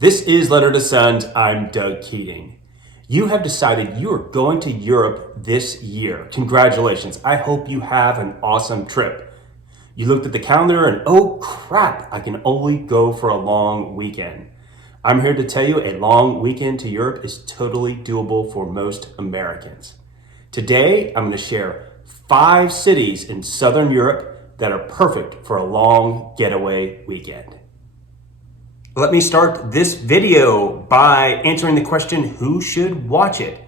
This is Letter to Sons. I'm Doug Keating. You have decided you are going to Europe this year. Congratulations. I hope you have an awesome trip. You looked at the calendar and oh crap, I can only go for a long weekend. I'm here to tell you a long weekend to Europe is totally doable for most Americans. Today, I'm going to share 5 cities in Southern Europe that are perfect for a long getaway weekend. Let me start this video by answering the question, who should watch it?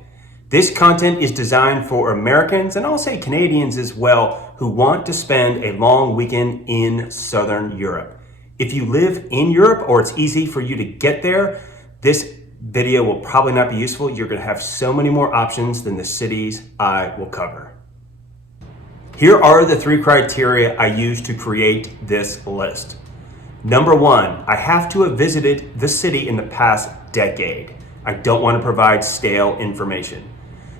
This content is designed for Americans, and I'll say Canadians as well, who want to spend a long weekend in Southern Europe. If you live in Europe or it's easy for you to get there, this video will probably not be useful. You're going to have so many more options than the cities I will cover. Here are the 3 criteria I used to create this list. Number 1, I have to have visited the city in the past decade. I don't want to provide stale information.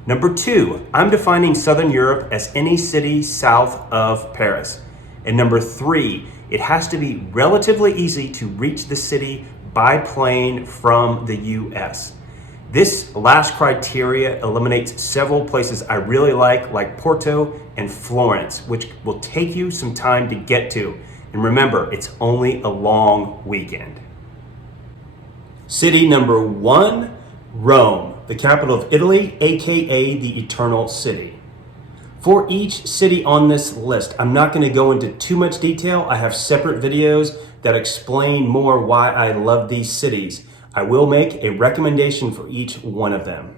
Number 2, I'm defining Southern Europe as any city south of Paris. And number 3, it has to be relatively easy to reach the city by plane from the US. This last criteria eliminates several places I really like Porto and Florence, which will take you some time to get to. And remember, it's only a long weekend. City number 1, Rome, the capital of Italy, aka the Eternal City. For each city on this list, I'm not going to go into too much detail. I have separate videos that explain more why I love these cities. I will make a recommendation for each one of them.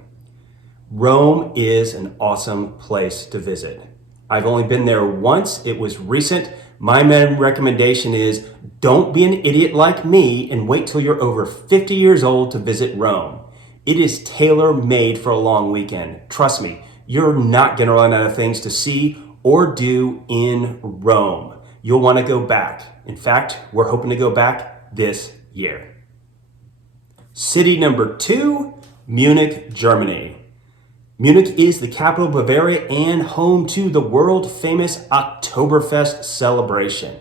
Rome is an awesome place to visit. I've only been there once. It was recent. My main recommendation is don't be an idiot like me and wait till you're over 50 years old to visit Rome. It is tailor-made for a long weekend. Trust me, you're not going to run out of things to see or do in Rome. You'll want to go back. In fact, we're hoping to go back this year. City number 2, Munich, Germany. Munich is the capital of Bavaria and home to the world-famous Oktoberfest celebration.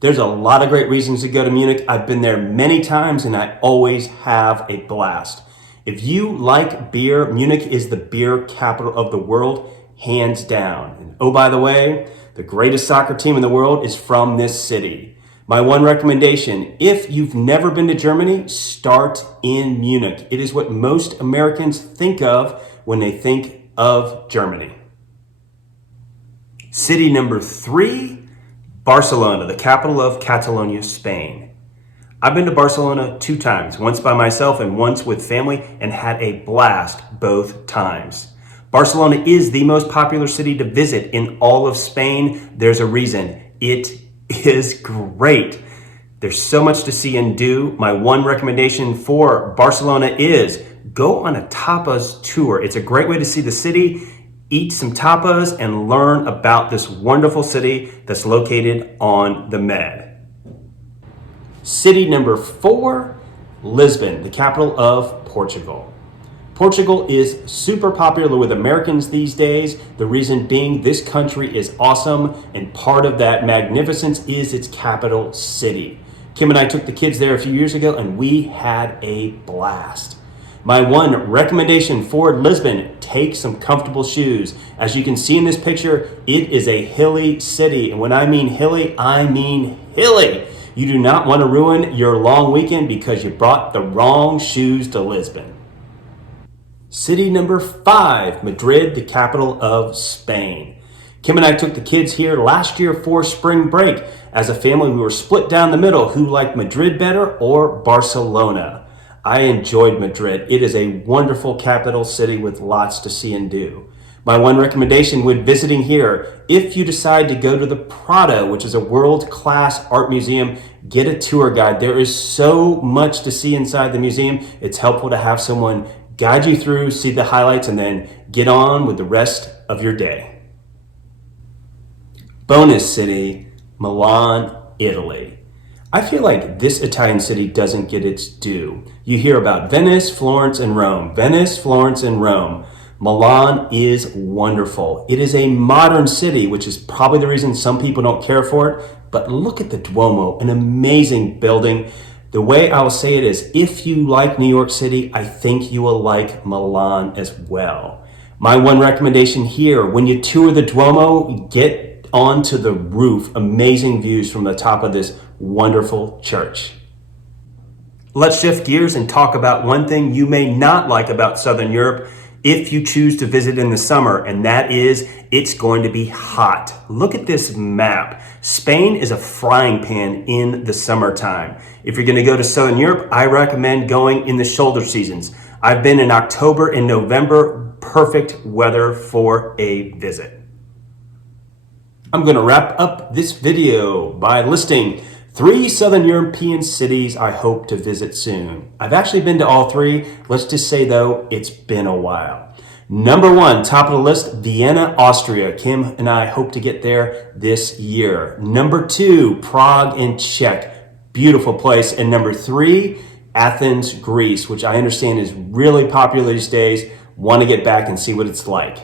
There's a lot of great reasons to go to Munich. I've been there many times and I always have a blast. If you like beer, Munich is the beer capital of the world, hands down. And oh, by the way, the greatest soccer team in the world is from this city. My one recommendation, if you've never been to Germany, start in Munich. It is what most Americans think of when they think of Germany. City number 3, Barcelona, the capital of Catalonia, Spain. I've been to Barcelona 2 times, once by myself and once with family, and had a blast both times. Barcelona is the most popular city to visit in all of Spain. There's a reason. It is great. There's so much to see and do. My one recommendation for Barcelona is go on a tapas tour. It's a great way to see the city, eat some tapas, and learn about this wonderful city that's located on the Med. City number 4, Lisbon, the capital of Portugal. Portugal is super popular with Americans these days. The reason being this country is awesome, and part of that magnificence is its capital city. Kim and I took the kids there a few years ago and we had a blast. My one recommendation for Lisbon, take some comfortable shoes. As you can see in this picture, it is a hilly city. And when I mean hilly, I mean hilly. You do not want to ruin your long weekend because you brought the wrong shoes to Lisbon. City number 5, Madrid, the capital of Spain. Kim and I took the kids here last year for spring break. As a family, we were split down the middle who liked Madrid better or Barcelona. I enjoyed Madrid. It is a wonderful capital city with lots to see and do. My one recommendation when visiting here, if you decide to go to the Prado, which is a world-class art museum, get a tour guide. There is so much to see inside the museum. It's helpful to have someone guide you through, see the highlights, and then get on with the rest of your day. Bonus city, Milan, Italy. I feel like this Italian city doesn't get its due. You hear about Venice, Florence, and Rome. Venice, Florence, and Rome. Milan is wonderful. It is a modern city, which is probably the reason some people don't care for it. But look at the Duomo, an amazing building. The way I will say it is, if you like New York City, I think you will like Milan as well. My one recommendation here, when you tour the Duomo, get onto the roof. Amazing views from the top of this wonderful church. Let's shift gears and talk about one thing you may not like about Southern Europe if you choose to visit in the summer, and that is it's going to be hot. Look at this map. Spain is a frying pan in the summertime. If you're going to go to Southern Europe, I recommend going in the shoulder seasons. I've been in October and November, perfect weather for a visit. I'm going to wrap up this video by listing 3 Southern European cities I hope to visit soon. I've actually been to all 3. Let's just say, though, it's been a while. Number 1, top of the list, Vienna, Austria. Kim and I hope to get there this year. Number 2, Prague in Czech. Beautiful place. And number 3, Athens, Greece, which I understand is really popular these days. Want to get back and see what it's like.